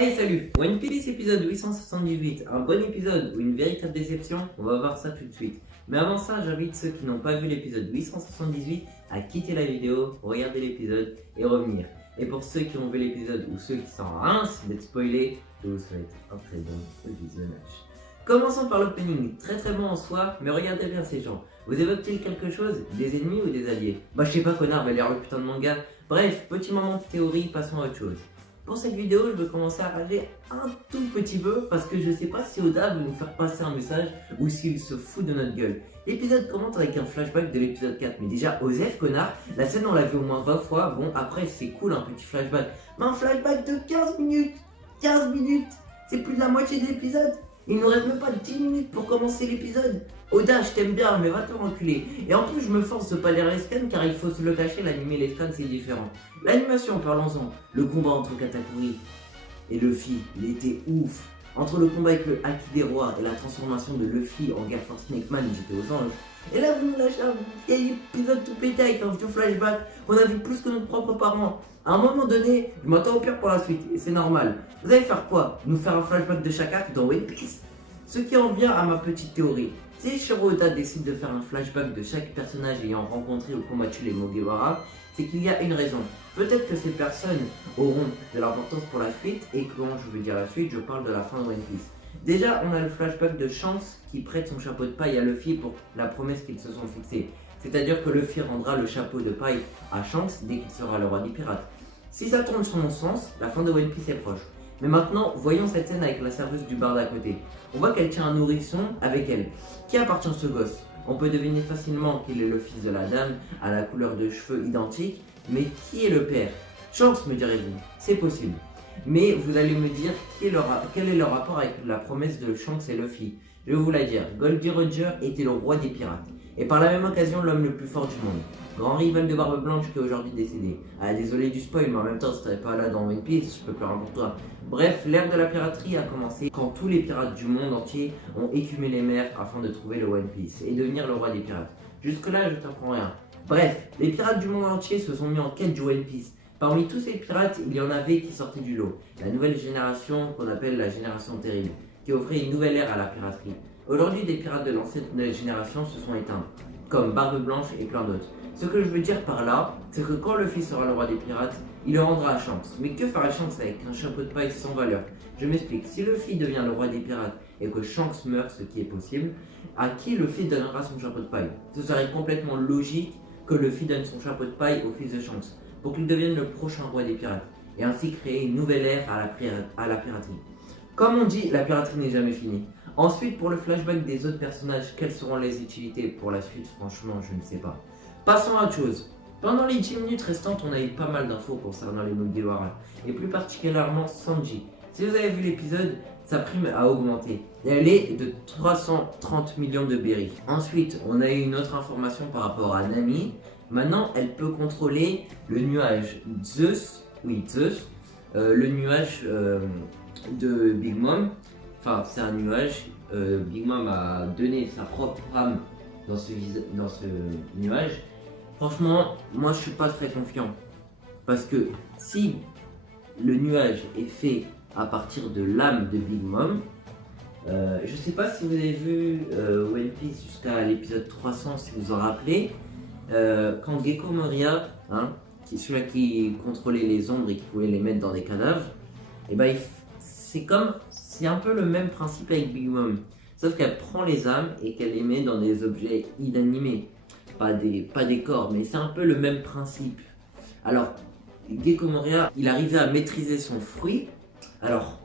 Hey salut, One Piece épisode 878, un bon épisode ou une véritable déception, on va voir ça tout de suite. Mais avant ça, j'invite ceux qui n'ont pas vu l'épisode 878 à quitter la vidéo, regarder l'épisode et revenir. Et pour ceux qui ont vu l'épisode ou ceux qui s'en rincent d'être spoilés, je vous souhaite un très bon visionnage. Commençons par l'opening, très bon en soi, mais regardez bien ces gens. Vous évoquent-ils quelque chose? Des ennemis ou des alliés? Bah je sais pas connard, va lire le putain de manga. Bref, petit moment de théorie, passons à autre chose. Pour cette vidéo, je veux commencer à rager un tout petit peu parce que je sais pas si Oda veut nous faire passer un message ou s'il se fout de notre gueule. L'épisode commence avec un flashback de l'épisode 4, mais déjà, Osef, connard, la scène on l'a vu au moins 20 fois, bon après c'est cool un petit flashback, mais un flashback de 15 minutes 15 minutes, c'est plus de la moitié de l'épisode. Il nous reste même pas 10 minutes pour commencer l'épisode. Oda, je t'aime bien, mais va te reculer. Et en plus, je me force de pas lire les scans car il faut se le cacher, l'animé les scans c'est différent. L'animation, parlons-en. Le combat entre Katakuri et Luffy, il était ouf. Entre le combat avec le Haki des rois et la transformation de Luffy en Gare Force Snake Man, j'étais aux anges. Et là, vous nous lâchez un vieil épisode tout pété avec un vieux flashback qu'on a vu plus que nos propres parents. À un moment donné, je m'attends au pire pour la suite, et c'est normal. Vous allez faire quoi? Nous faire un flashback de chaque acte dans One Piece? Ce qui en vient à ma petite théorie. Si Shiro Oda décide de faire un flashback de chaque personnage ayant rencontré ou combattu les Mugiwara, c'est qu'il y a une raison. Peut-être que ces personnes auront de l'importance pour la suite, et quand je veux dire la suite, je parle de la fin de One Piece. Déjà, on a le flashback de Shanks qui prête son chapeau de paille à Luffy pour la promesse qu'ils se sont fixés. C'est-à-dire que Luffy rendra le chapeau de paille à Shanks dès qu'il sera le roi des pirates. Si ça tourne sur mon sens, la fin de One Piece est proche. Mais maintenant, voyons cette scène avec la serveuse du bar d'à côté. On voit qu'elle tient un nourrisson avec elle. Qui appartient ce gosse? On peut deviner facilement qu'il est le fils de la dame, à la couleur de cheveux identique, mais qui est le père? Shanks, me direz-vous, c'est possible. Mais vous allez me dire quel est le rapport avec la promesse de Shanks et Luffy. Je vais vous la dire, Goldie Roger était le roi des pirates, et par la même occasion l'homme le plus fort du monde. Grand rival de Barbe Blanche qui est aujourd'hui décédé. Ah désolé du spoil, mais en même temps si t'avais pas là dans One Piece, je peux plus rien pour toi. Bref, l'ère de la piraterie a commencé quand tous les pirates du monde entier ont écumé les mers afin de trouver le One Piece et devenir le roi des pirates. Jusque là je t'apprends rien. Bref, les pirates du monde entier se sont mis en quête du One Piece. Parmi tous ces pirates, il y en avait qui sortaient du lot. La nouvelle génération qu'on appelle la génération terrible, qui offrait une nouvelle ère à la piraterie. Aujourd'hui, des pirates de l'ancienne génération se sont éteints, comme Barbe Blanche et plein d'autres. Ce que je veux dire par là, c'est que quand Luffy sera le roi des pirates, il le rendra à Shanks. Mais que fera Shanks avec un chapeau de paille sans valeur? Je m'explique, si Luffy devient le roi des pirates et que Shanks meurt, ce qui est possible, à qui Luffy donnera son chapeau de paille? Ce serait complètement logique que Luffy donne son chapeau de paille au fils de Shanks, pour qu'il devienne le prochain roi des pirates, et ainsi créer une nouvelle ère à la piraterie. Comme on dit, la piraterie n'est jamais finie. Ensuite, pour le flashback des autres personnages, quelles seront les utilités pour la suite? Franchement, je ne sais pas. Passons à autre chose. Pendant les 10 minutes restantes, on a eu pas mal d'infos concernant les Mugiwara, et plus particulièrement Sanji. Si vous avez vu l'épisode, sa prime a augmenté. Elle est de 330 millions de berries. Ensuite, on a eu une autre information par rapport à Nami. Maintenant, elle peut contrôler le nuage Zeus, le nuage de Big Mom. Enfin, c'est un nuage. Big Mom a donné sa propre âme dans ce nuage. Franchement, moi je suis pas très confiant. Parce que si le nuage est fait à partir de l'âme de Big Mom, je sais pas si vous avez vu One Piece jusqu'à l'épisode 300, si vous vous en rappelez. Quand Gecko Moria, celui qui contrôlait les ombres et qui pouvait les mettre dans des cadavres, et ben c'est un peu le même principe avec Big Mom, sauf qu'elle prend les âmes et qu'elle les met dans des objets inanimés, pas des corps, mais c'est un peu le même principe. Alors Gecko Moria, il arrivait à maîtriser son fruit. Alors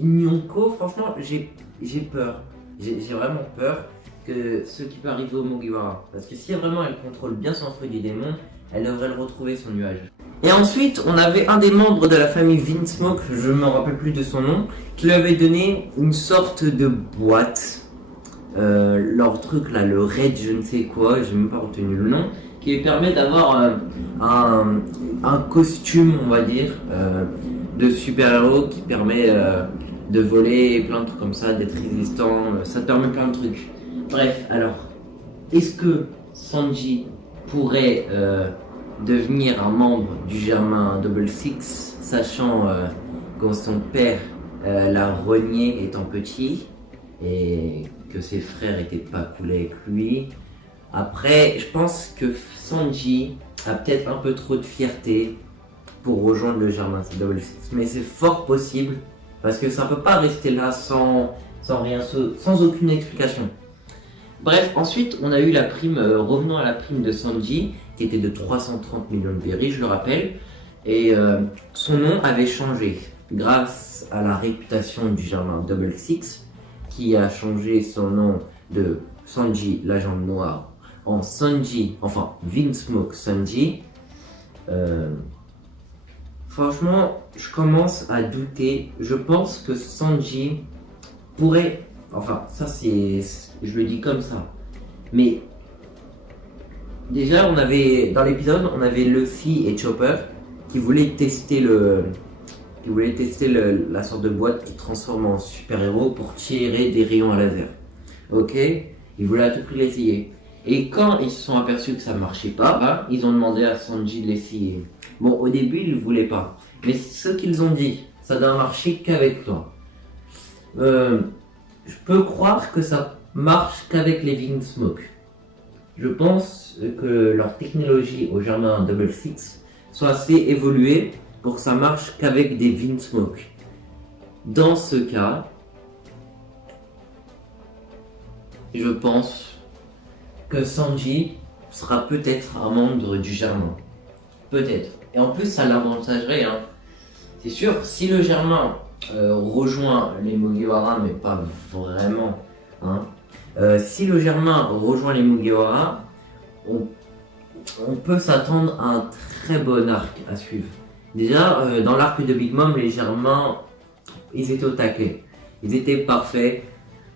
Nyonko, franchement j'ai peur, j'ai vraiment peur que ce qui peut arriver au Mugiwara. Parce que si vraiment elle contrôle bien son fruit du démon, elle devrait le retrouver son nuage. Et ensuite, on avait un des membres de la famille Vinsmoke, je ne me rappelle plus de son nom, qui lui avait donné une sorte de boîte. Leur truc là, le raid je ne sais quoi, j'ai même pas retenu le nom, qui lui permet d'avoir un costume, on va dire, de super-héros qui permet de voler, plein de trucs comme ça, d'être résistant, ça te permet plein de trucs. Bref, alors, est-ce que Sanji pourrait devenir un membre du Germain Double Six, sachant quand son père l'a renié étant petit et que ses frères étaient pas cool avec lui. Après, je pense que Sanji a peut-être un peu trop de fierté pour rejoindre le Germain Double Six, mais c'est fort possible parce que ça peut pas rester là sans rien, sans aucune explication. Bref, ensuite on a eu la prime, revenons à la prime de Sanji, qui était de 330 millions de berries, je le rappelle, et son nom avait changé grâce à la réputation du Germain Double Six, qui a changé son nom de Sanji la jambe noire en Sanji, enfin Vinsmoke Sanji. Franchement, je commence à douter. Je pense que Sanji pourrait, enfin ça c'est, je le dis comme ça, mais déjà on avait, dans l'épisode, on avait Luffy et Chopper qui voulaient tester la sorte de boîte qui transforme en super-héros pour tirer des rayons à laser. Ok, ils voulaient à tout prix l'essayer. Et quand ils se sont aperçus que ça marchait pas, ils ont demandé à Sanji de l'essayer. Bon, au début, ils ne voulaient pas. Mais ce qu'ils ont dit, ça doit marcher qu'avec toi. Je peux croire que ça marche qu'avec les Vinsmoke. Je pense que leur technologie au Germain Double Six soit assez évoluée pour que ça marche qu'avec des Vinsmoke. Dans ce cas, je pense que Sanji sera peut-être un membre du Germain. Peut-être. Et en plus, ça l'avantagerait. C'est sûr, si le Germain rejoint les Mugiwara, mais pas vraiment. Si le Germain rejoint les Mugiwara, on peut s'attendre à un très bon arc à suivre. Déjà, dans l'arc de Big Mom, les Germains, ils étaient au taquet. Ils étaient parfaits.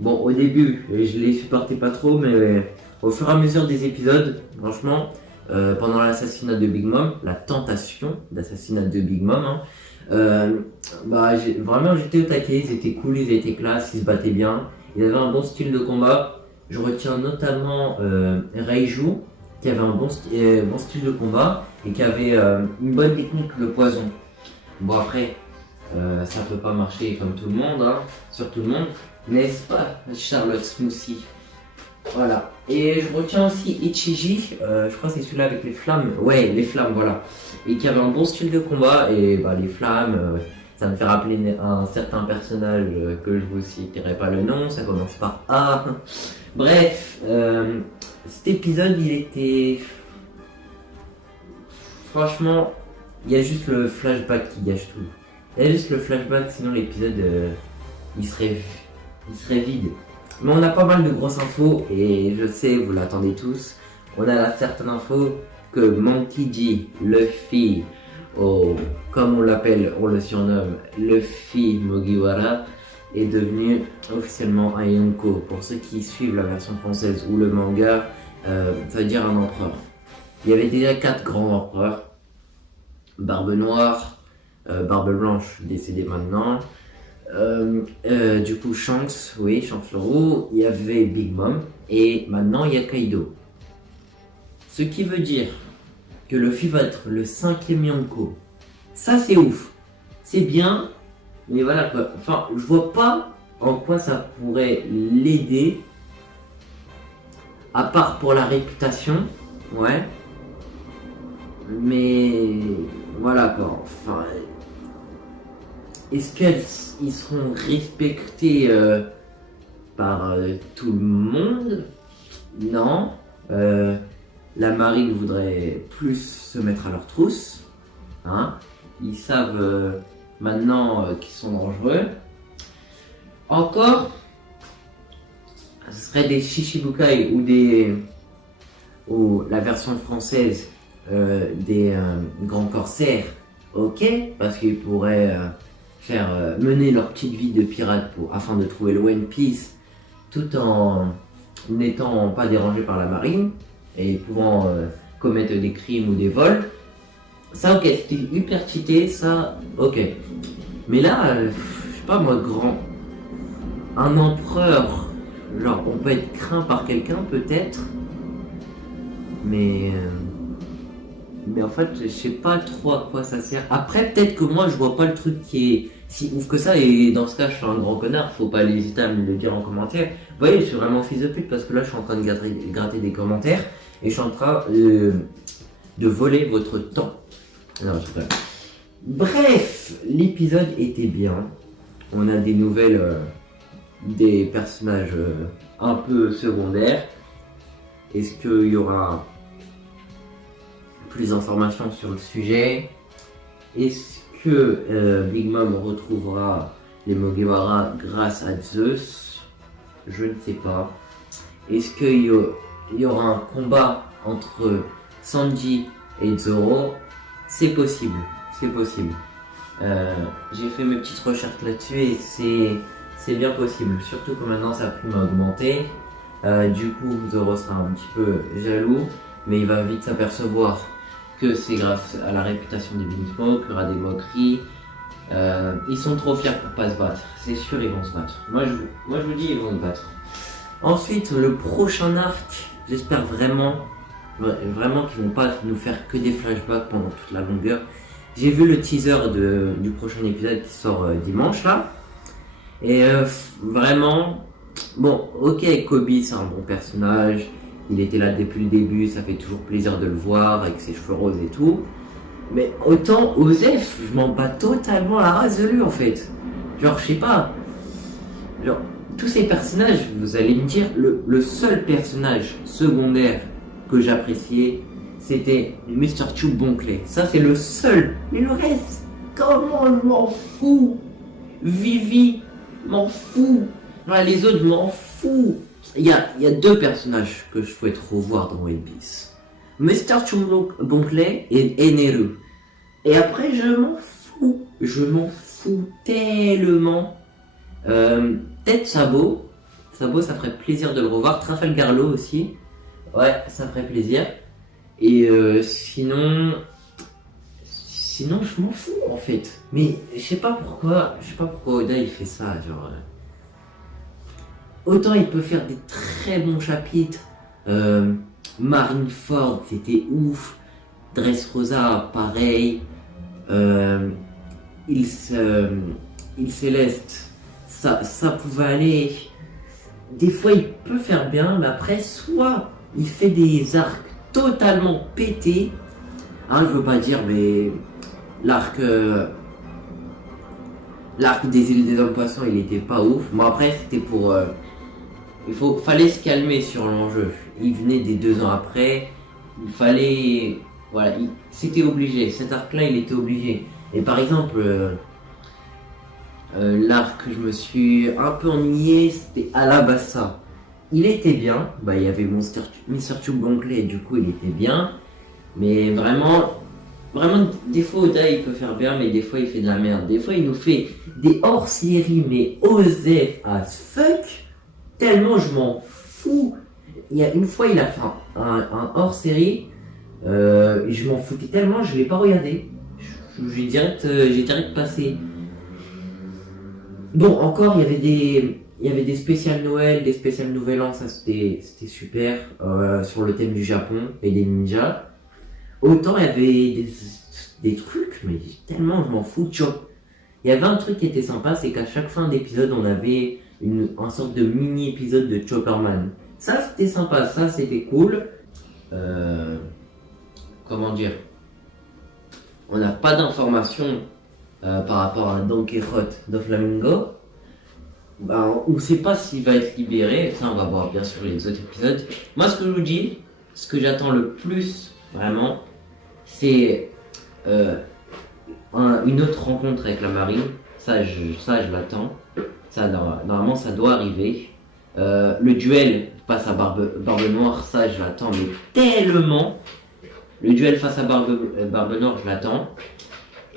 Bon, au début, je les supportais pas trop, mais au fur et à mesure des épisodes, franchement, pendant l'assassinat de Big Mom, la tentation d'assassinat de Big Mom, vraiment j'étais au taquet, ils étaient cool, ils étaient classe, ils se battaient bien, ils avaient un bon style de combat. Je retiens notamment Reiju, qui avait un bon style de combat et qui avait une bonne technique, le poison. Bon après, ça peut pas marcher comme tout le monde, sur tout le monde, n'est-ce pas Charlotte Smoothie? Voilà. Et je retiens aussi Ichiji, je crois que c'est celui-là avec les flammes. Ouais, les flammes, voilà. Et qui avait un bon style de combat. Et les flammes, ça me fait rappeler un certain personnage que je vous citerai pas le nom, ça commence par A. Bref, cet épisode, il était... Franchement, il y a juste le flashback qui gâche tout. Il y a juste le flashback, sinon l'épisode, il serait vide. Mais on a pas mal de grosses infos et je sais, vous l'attendez tous. On a la certaine info que Monkey D, Luffy, comme on l'appelle, on le surnomme Luffy Mugiwara, est devenu officiellement un Yonko. Pour ceux qui suivent la version française ou le manga, ça veut dire un empereur. Il y avait déjà 4 grands empereurs. Barbe Noire, Barbe Blanche, décédé maintenant. Du coup Shanks le roux, il y avait Big Mom et maintenant il y a Kaido. Ce qui veut dire que Luffy va être le 5e Yonko. Ça c'est ouf, c'est bien, mais voilà quoi. Enfin, je vois pas en quoi ça pourrait l'aider, à part pour la réputation, ouais. Mais voilà quoi, enfin... Est-ce qu'ils seront respectés par tout le monde? Non. La marine voudrait plus se mettre à leur trousse. Ils savent maintenant qu'ils sont dangereux. Encore, ce serait des Shichibukai ou la version française des grands corsaires. Ok, parce qu'ils pourraient... mener leur petite vie de pirate afin de trouver le One Piece tout en n'étant pas dérangé par la marine et pouvant commettre des crimes ou des vols. Ça ok, style hyper cheaté, ça ok. Mais là, je sais pas moi, un empereur, genre on peut être craint par quelqu'un peut-être, mais en fait je sais pas trop à quoi ça sert. Après peut-être que moi je vois pas le truc qui si ouf que ça, et dans ce cas, je suis un grand connard, faut pas hésiter à me le dire en commentaire. Vous voyez, je suis vraiment fils de pute parce que là, je suis en train de gratter des commentaires et je suis en train de voler votre temps. Non, je rigole. Bref, l'épisode était bien. On a des nouvelles, des personnages un peu secondaires. Est-ce qu'il y aura plus d'informations sur le sujet? Est-ce que Big Mom retrouvera les Mugiwara grâce à Zeus? Je ne sais pas. Est-ce qu'il y aura un combat entre Sanji et Zoro? C'est possible, c'est possible. J'ai fait mes petites recherches là-dessus et c'est bien possible. Surtout que maintenant sa prime a augmenté. Du coup, Zoro sera un petit peu jaloux, mais il va vite s'apercevoir que c'est grâce à la réputation des Beansmoke, qu'il y aura des moqueries. Ils sont trop fiers pour pas se battre. C'est sûr, ils vont se battre. Moi, je vous dis, ils vont se battre. Ensuite, le prochain arc, j'espère vraiment qu'ils vont pas nous faire que des flashbacks pendant toute la longueur. J'ai vu le teaser du prochain épisode qui sort dimanche là. Et vraiment, bon, ok, Kobe c'est un bon personnage. Il était là depuis le début, ça fait toujours plaisir de le voir avec ses cheveux roses et tout. Mais autant Osef, je m'en bats totalement la race de lui en fait. Genre, je sais pas. Genre, tous ces personnages, vous allez me dire, le seul personnage secondaire que j'appréciais, c'était Mr. Tube Bonclay. Ça, c'est le seul. Mais le reste, comment je m'en fous? Vivi, m'en fous. Voilà, les autres, m'en fous. Il y a deux personnages que je souhaite revoir dans One Piece. Mr. Tube Bonclay et Eneru. Et après, je m'en fous. Je m'en fous tellement. Peut-être Sabo. Sabo, ça ferait plaisir de le revoir. Trafalgar Law aussi. Ouais, ça ferait plaisir. Et sinon, je m'en fous en fait. Mais je sais pas pourquoi Oda il fait ça. Genre, autant il peut faire des très bons chapitres. Marineford, c'était ouf. Dressrosa, pareil. Il Céleste, ça pouvait aller. Des fois, il peut faire bien, mais après, soit il fait des arcs totalement pétés. Hein, je veux pas dire, mais l'arc des îles des hommes poissons, il était pas ouf. Bon, après, c'était pour. Fallait se calmer sur l'enjeu. Il venait des 2 ans après. Il fallait. Voilà, c'était obligé. Cet arc-là, il était obligé. Et par exemple. L'arc que je me suis un peu ennuyé, c'était Alabasta. Il était bien, il y avait Mr. Tube Bonclay, du coup il était bien, mais vraiment, des fois Oda il peut faire bien, mais des fois il fait de la merde. Des fois il nous fait des hors-série, mais osef as fuck, tellement je m'en fous. Il y a une fois il a fait un hors-série, je m'en foutais tellement, je l'ai pas regardé. J'ai direct passé. Bon, encore, il y avait des spéciales Noël, des spéciales Nouvel An, ça c'était super, sur le thème du Japon et des ninjas. Autant il y avait des trucs, mais tellement je m'en fous. Il y avait un truc qui était sympa, c'est qu'à chaque fin d'épisode, on avait un sorte de mini-épisode de Chopperman. Ça c'était sympa, ça c'était cool. Comment dire? On n'a pas d'informations par rapport à Don Quijote de Flamingo. On ne sait pas s'il va être libéré, ça on va voir bien sûr les autres épisodes. Moi ce que je vous dis, ce que j'attends le plus vraiment, c'est une autre rencontre avec la marine. Ça je l'attends. Normalement ça doit arriver. Le duel face à Barbe Noire, ça je l'attends mais tellement. Le duel face à Barbe Noire, je l'attends.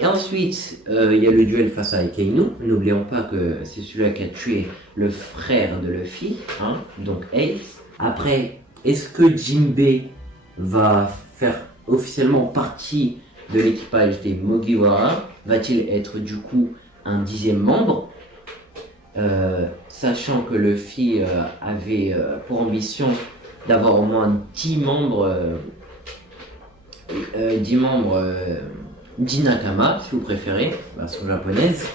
Et ensuite, il y a le duel face à Akainu. N'oublions pas que c'est celui-là qui a tué le frère de Luffy, hein, donc Ace. Après, est-ce que Jinbei va faire officiellement partie de l'équipage des Mugiwara? Va-t-il être du coup un 10e membre? Sachant que Luffy avait pour ambition d'avoir au moins 10 membres. 10 membres d'Inakama, si vous préférez, version japonaise.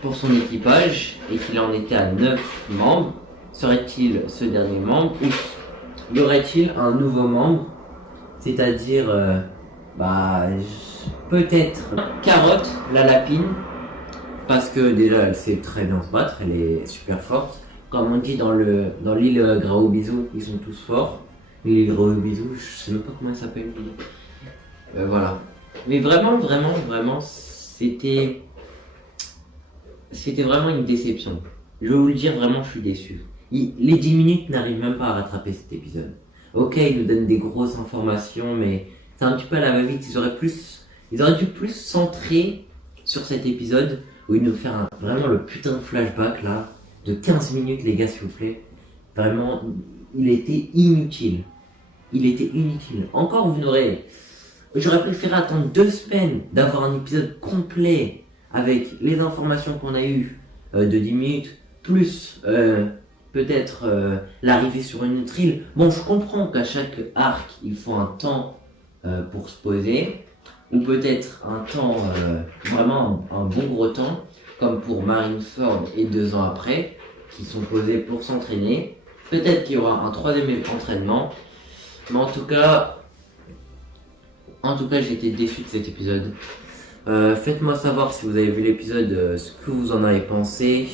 pour son équipage et qu'il en était à 9 membres, serait-il ce dernier membre ou y aurait-il un nouveau membre, c'est-à-dire peut-être Carotte, la lapine, parce que déjà elle sait très bien se battre, elle est super forte. Comme on dit dans l'île Grao Bisou, ils sont tous forts. L'île Grao Bisou, je sais même pas comment elle s'appelle. Voilà. Mais vraiment, c'était vraiment une déception. Je vais vous le dire, vraiment, je suis déçu. Les 10 minutes n'arrivent même pas à rattraper cet épisode. Ok, ils nous donnent des grosses informations, mais c'est un petit peu à la va-vite. Ils auraient dû plus centrer sur cet épisode où ils nous font vraiment le putain de flashback là, de 15 minutes, les gars, s'il vous plaît. Vraiment, il était inutile. Encore, j'aurais préféré attendre 2 semaines d'avoir un épisode complet avec les informations qu'on a eues de 10 minutes, plus peut-être l'arrivée sur une autre île. Bon, je comprends qu'à chaque arc, il faut un temps pour se poser, ou peut-être un temps, vraiment un bon gros temps, comme pour Marineford et 2 ans après, qui sont posés pour s'entraîner. Peut-être qu'il y aura un 3e entraînement, mais en tout cas, j'ai été déçu de cet épisode. Faites-moi savoir si vous avez vu l'épisode, ce que vous en avez pensé.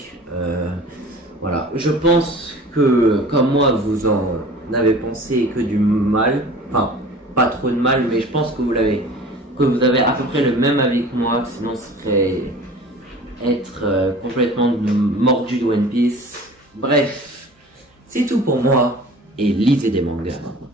Voilà, je pense que comme moi vous en avez pensé que du mal, enfin pas trop de mal, mais je pense que vous avez à peu près le même avec moi, sinon ce serait être complètement mordu de One Piece. Bref, c'est tout pour moi et lisez des mangas maintenant.